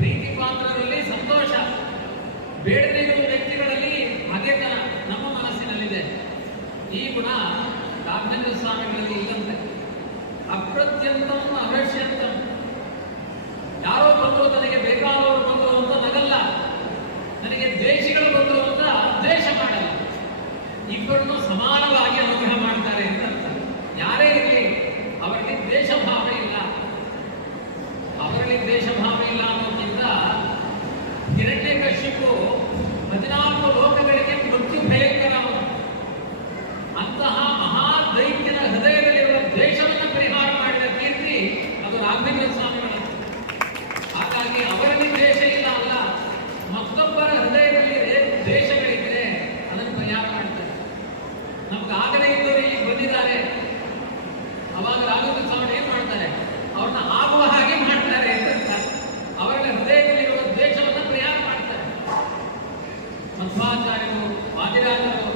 ಪ್ರೀತಿ ಪಾತ್ರದಲ್ಲಿ ಸಂತೋಷ. ಬೇಡದೇ ವ್ಯಕ್ತಿಗಳಲ್ಲಿ ಅದೇ ಗುಣ ನಮ್ಮ ಮನಸ್ಸಿನಲ್ಲಿದೆ. ಈ ಗುಣ ರಾಘವೇಂದ್ರ ಸ್ವಾಮಿಗಳಲ್ಲಿ ಇಲ್ಲಂತೆ. ಅಪ್ರತ್ಯಂತಂ ಅವಶ್ಯಂತ ಯಾರೋ ಬಂದು ತನಗೆ ಬೇಕಾದವರು ಬಂದು ಅಂತ ನಗಲ್ಲ. ನನಗೆ ದ್ವೇಷಿಗಳು ಬಂದು ಅಂತ ದ್ವೇಷ ಮಾಡಲ್ಲ. ಇಬ್ಬರನ್ನು ಹಿರಣ್ಯಕಶಿಪು ಹದಿನಾಲ್ಕು ಲೋಕಗಳಿಗೆ ಮೃತ್ಯು ಭಯಂಕರ. ಅಂತಹ ಮಹಾ ದೈತ್ಯನ ಹೃದಯದಲ್ಲಿರುವ ದ್ವೇಷವನ್ನು ಪರಿಹಾರ ಮಾಡಿದ ಕೀರ್ತಿ ಅದು ರಾಘವೇಂದ್ರ ಸ್ವಾಮಿಗಳ. ಹಾಗಾಗಿ ಅವರಲ್ಲಿ ದ್ವೇಷ ಇಲ್ಲ ಅಲ್ಲ, ಮತ್ತೊಬ್ಬರ ಹೃದಯದಲ್ಲಿ ದ್ವೇಷಗಳಿದ್ರೆ ಅದನ್ನು ಪರಿಹಾರ ಮಾಡ್ತಾರೆ. ನಮ್ಗೆ ಆಗಲೇ ಇದ್ದವರು ಇಲ್ಲಿ ಬಂದಿದ್ದಾರೆ. ಅವಾಗ ರಾಘವೇಂದ್ರ మధ్వాచార్యులు ఆదిరాజులు